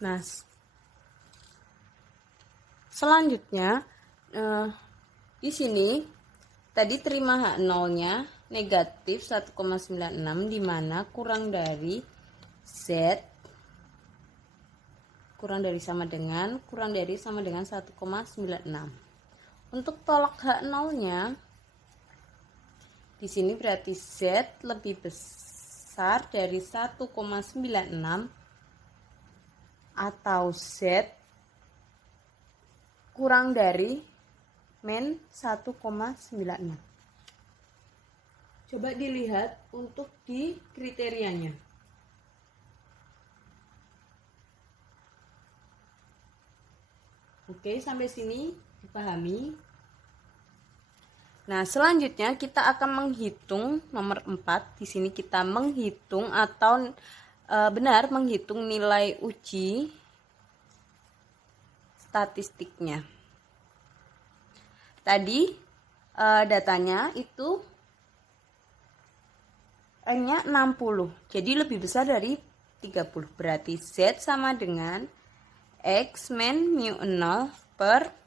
Nah, selanjutnya di sini tadi terima H0-nya negatif 1,96 di mana kurang dari Z kurang dari sama dengan 1,96. Untuk tolak H0-nya di sini berarti Z lebih besar dari 1,96 atau Z kurang dari min 1,96. Coba dilihat untuk di kriterianya. Oke, sampai sini dipahami. Nah, selanjutnya kita akan menghitung nomor 4. Di sini kita menghitung atau benar menghitung nilai uji statistiknya. Tadi datanya itu N-nya 60. Jadi lebih besar dari 30. Berarti Z sama dengan X min mu 0 per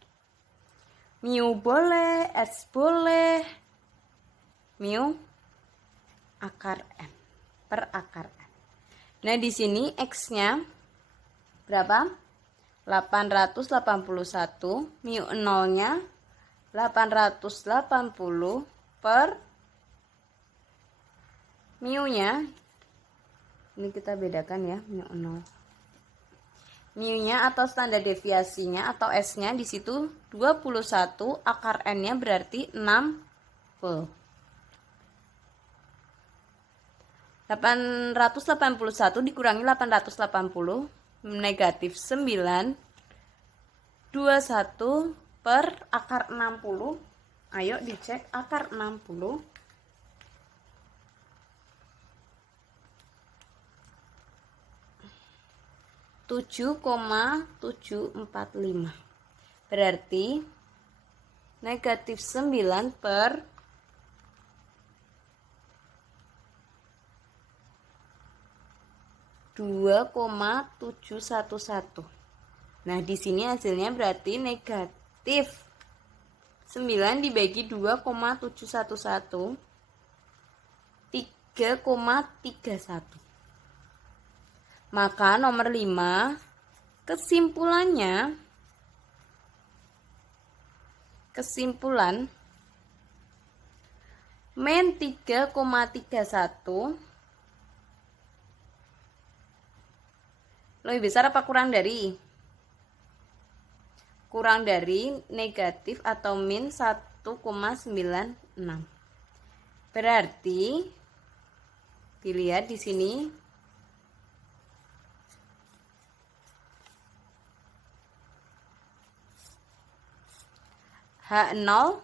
mu boleh, S boleh, mu akar N per akar N. Nah, di sini X-nya berapa? 881, mu 0-nya 880 per mu-nya, ini kita bedakan ya, mu 0. Mu-nya atau standar deviasinya atau S-nya di situ 21, akar N-nya berarti 60. 881 dikurangi 880 negatif 9, 21 per akar 60. Ayo dicek akar 60. 7,745. Berarti negatif 9 per 2,711. Nah, di sini hasilnya berarti negatif 9 dibagi 2,711 3,31. Maka nomor 5 kesimpulan min 3,31 lebih besar apa kurang dari? Kurang dari negatif atau min 1,96. Berarti dilihat di sini H0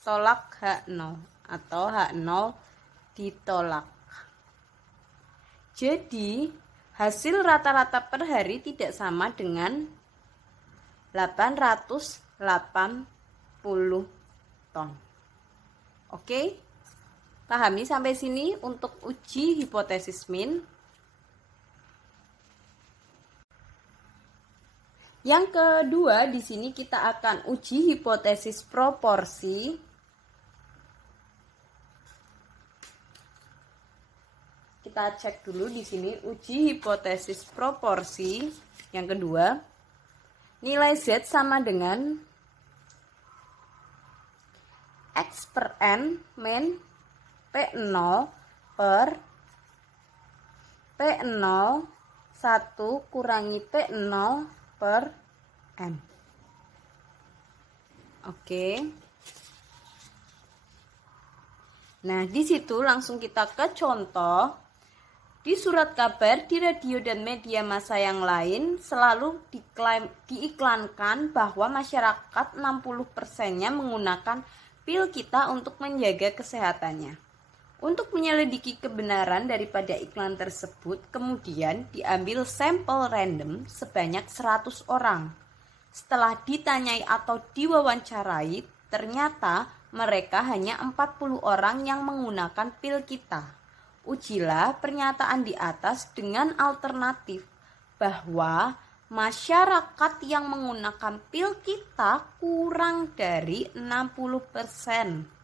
tolak H0 atau H0 ditolak. Jadi hasil rata-rata per hari tidak sama dengan 880 ton. Oke? Pahami sampai sini untuk uji hipotesis min. Yang kedua, di sini kita akan uji hipotesis proporsi. Kita cek dulu di sini uji hipotesis proporsi. Yang kedua, nilai Z sama dengan X per N min P0 per P0 1 kurangi P0 per N. Oke. Nah, di situ langsung kita ke contoh. Di surat kabar, di radio dan media massa yang lain selalu diiklankan bahwa masyarakat 60%-nya menggunakan pil kita untuk menjaga kesehatannya. Untuk menyelidiki kebenaran daripada iklan tersebut, kemudian diambil sampel random sebanyak 100 orang. Setelah ditanyai atau diwawancarai, ternyata mereka hanya 40 orang yang menggunakan pil kita. Ujilah pernyataan di atas dengan alternatif bahwa masyarakat yang menggunakan pil kita kurang dari 60%.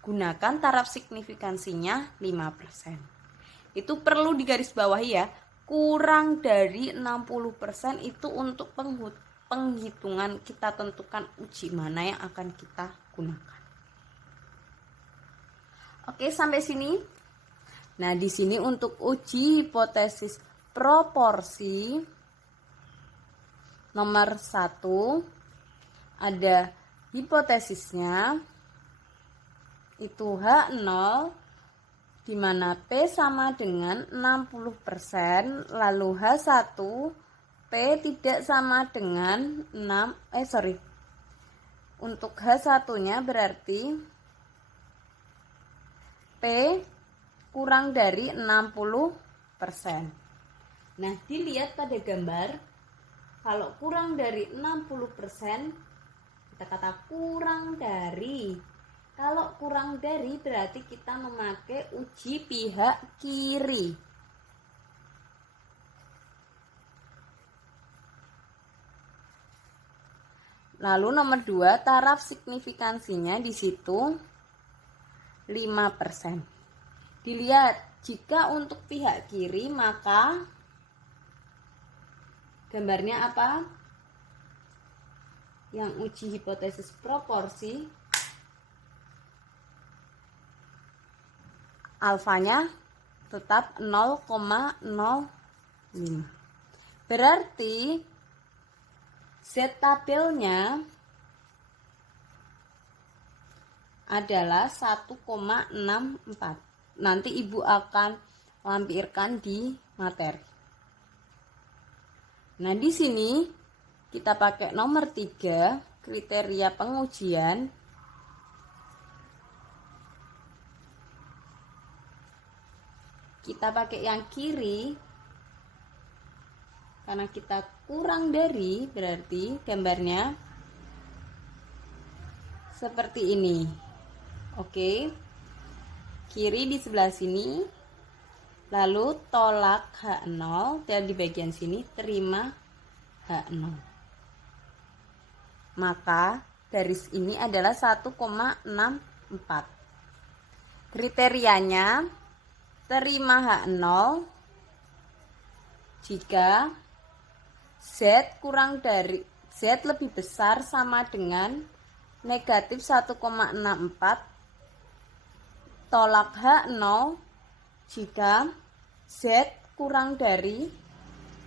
Gunakan taraf signifikansinya 5%. Itu perlu digarisbawahi ya, kurang dari 60% itu untuk penghitungan kita tentukan uji mana yang akan kita gunakan. Oke, sampai sini. Nah, di sini untuk uji hipotesis proporsi nomor 1 ada hipotesisnya itu H0 di mana P sama dengan 60%, lalu H1 P tidak sama dengan untuk H1-nya berarti P kurang dari 60%. Nah, dilihat pada gambar, kalau kurang dari 60%, kita kata kurang dari. Kalau kurang dari berarti kita memakai uji pihak kiri. Lalu nomor 2, taraf signifikansinya di situ 5%. Dilihat, jika untuk pihak kiri maka gambarnya apa? Yang uji hipotesis proporsi alfanya tetap 0,05. Berarti Z tabelnya adalah 1,64. Nanti Ibu akan lampirkan di materi. Nah, di sini kita pakai nomor 3, kriteria pengujian. Kita pakai yang kiri karena kita kurang dari, berarti gambarnya seperti ini. Oke, kiri di sebelah sini, lalu tolak H0 dan di bagian sini terima H0. Maka garis ini adalah 1,64. Kriterianya terima H0 jika Z kurang dari Z lebih besar sama dengan negatif 1,64, tolak H0 jika Z kurang dari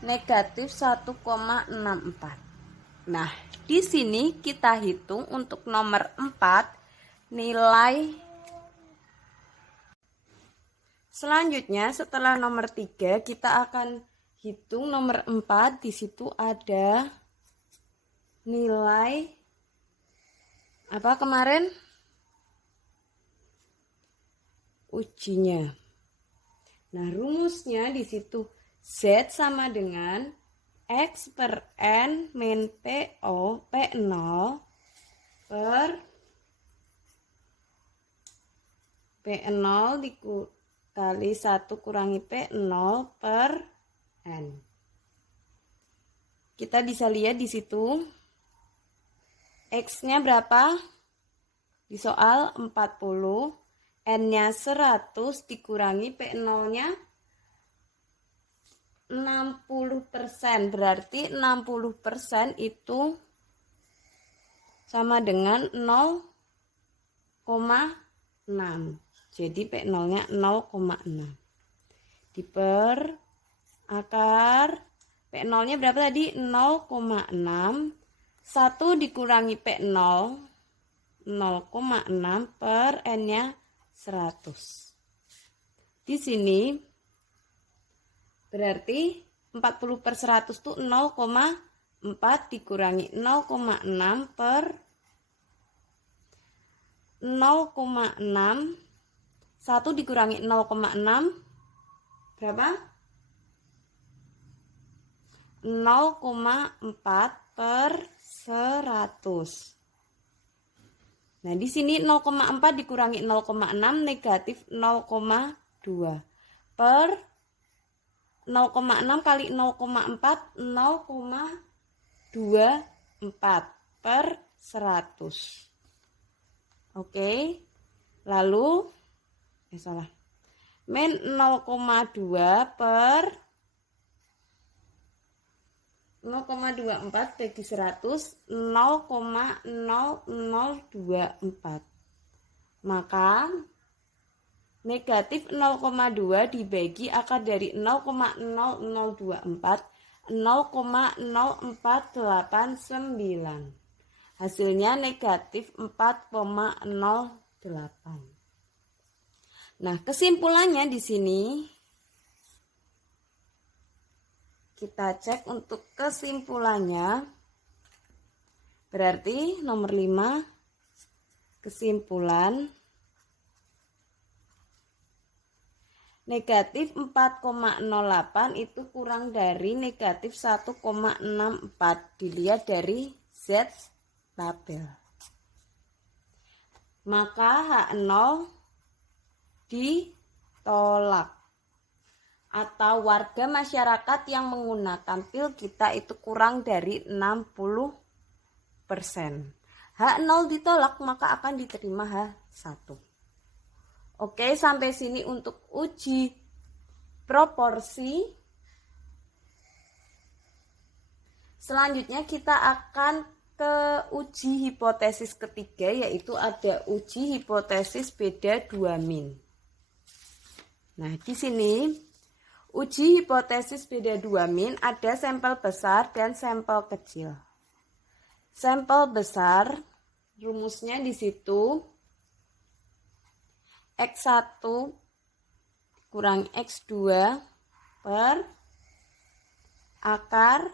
negatif 1,64. Nah, di sini kita hitung untuk nomor 4 nilai. Selanjutnya setelah nomor 3 kita akan hitung nomor 4. Di situ ada nilai apa kemarin? Ujinya. Nah, rumusnya di situ Z sama dengan X per N min PO P0 per P0 dikali 1 kurangi P0 per N. Kita bisa lihat di situ X-nya berapa? Di soal 40, N-nya 100 dikurangi P0-nya 60%. Berarti 60% itu sama dengan 0,6. Jadi P0-nya 0,6. Diper akar P0-nya berapa tadi? 0,6. 1 dikurangi P0 0,6 per N-nya 100. Di sini berarti 40 per 100 itu 0,4 dikurangi 0,6 per 0,6. 1 dikurangi 0,6 berapa? 0,4 per 100. Nah, di sini 0,4 dikurangi 0,6 negatif 0,2 per 0,6 kali 0,4 0,24 per 100. Oke. Lalu min 0,2 per 0,24 bagi 100 0,0024. Maka negatif 0,2 dibagi akar dari 0,0024 0,0489. Hasilnya negatif 4,08. Nah, kesimpulannya di sini kita cek untuk kesimpulannya. Berarti nomor 5 kesimpulan negatif 4,08 itu kurang dari negatif 1,64. Dilihat dari Z tabel. Maka H0 ditolak. Atau warga masyarakat yang menggunakan pil kita itu kurang dari 60%. H0 ditolak, maka akan diterima H1. Oke, sampai sini untuk uji proporsi. Selanjutnya kita akan ke uji hipotesis ketiga, yaitu ada uji hipotesis beda 2 min. Nah, di sini uji hipotesis beda 2 min ada sampel besar dan sampel kecil. Sampel besar rumusnya di situ X1 kurang X2 per akar